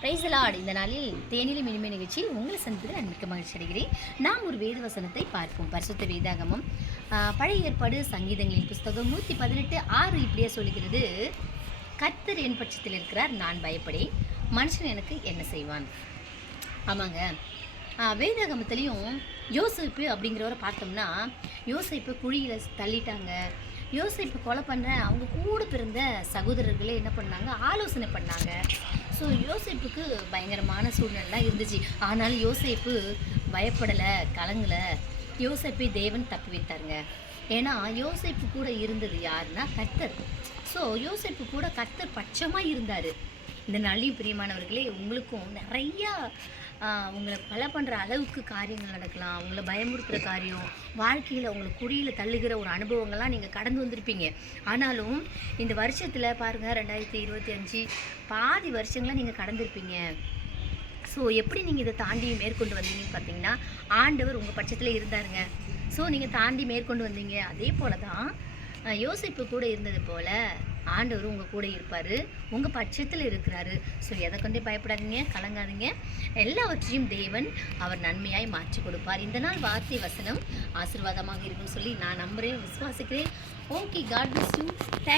பிரைசலாட் இந்த நாளில் தேனிலும் இனிமை நிகழ்ச்சி உங்களை சந்தித்து நான் மிக்க மகிழ்ச்சி அடைகிறேன். நாம் ஒரு வேத வசனத்தை பார்ப்போம். பரிசுத்த வேதாகமம் பழைய ஏற்பாடு சங்கீதங்களின் புஸ்தகம் நூற்றி பதினெட்டு ஆறு இப்படியே சொல்லுகிறது. கர்த்தர் என் பட்சத்தில் இருக்கிறார் நான் பயப்படேன். மனுஷன் எனக்கு என்ன செய்வான்? ஆமாங்க. வேதாகமத்துலேயும் யோசிப்பு அப்படிங்கிறவரை பார்த்தோம்னா யோசிப்பு குழியில் தள்ளிட்டாங்க. யோசிப்பு கொலை பண்ண அவங்க கூட பிறந்த சகோதரர்களே என்ன பண்ணாங்க? ஆலோசனை பண்ணாங்க. ஸோ யோசிப்புக்கு பயங்கரமான சூழ்நிலை இருந்துச்சு. ஆனாலும் யோசிப்பு பயப்படலை கலங்கலை. யோசிப்பை தேவன் தப்பி வைத்தாருங்க. ஏன்னா யோசிப்பு கூட இருந்தது யாருன்னா கத்தர் ஸோ யோசிப்பு கூட கர்த்தர் பட்சமாக இருந்தார். இந்த நல்லி பிரியமானவர்களே உங்களுக்கும் நிறையா அவங்களை உங்களை கொலை பண்ணுற அளவுக்கு காரியங்கள் நடக்கலாம். உங்களை பயமுறுத்துகிற காரியம் வாழ்க்கையில் உங்களை குழியில் தள்ளுகிற ஒரு அனுபவங்கள்லாம் நீங்கள் கடந்து வந்திருப்பீங்க. ஆனாலும் இந்த வருஷத்தில் பாருங்கள் ரெண்டாயிரத்தி இருபத்தி அஞ்சு பாதி வருஷங்களாக நீங்கள் கடந்திருப்பீங்க. ஸோ எப்படி நீங்கள் இதை தாண்டி மேற்கொண்டு வந்தீங்கன்னு பார்த்தீங்கன்னா ஆண்டவர் உங்கள் பட்சத்தில் இருந்தாருங்க. ஸோ நீங்கள் தாண்டி மேற்கொண்டு வந்தீங்க. அதே போல தான் யோசிப்பு கூட இருந்தது போல். ஆண்டவர் உங்கள் கூட இருப்பார். உங்கள் பட்சத்தில் இருக்கிறாரு. ஸோ எதை கொண்டே பயப்படாதீங்க கலங்காதீங்க. எல்லாவற்றையும் தேவன் அவர் நன்மையாய் மாற்றி கொடுப்பார். இந்த நாள் வார்த்தை வசனம் ஆசீர்வாதமாக இருக்குன்னு சொல்லி நான் நம்புகிறேன் விசுவாசிக்கிறேன். Okay God bless you thank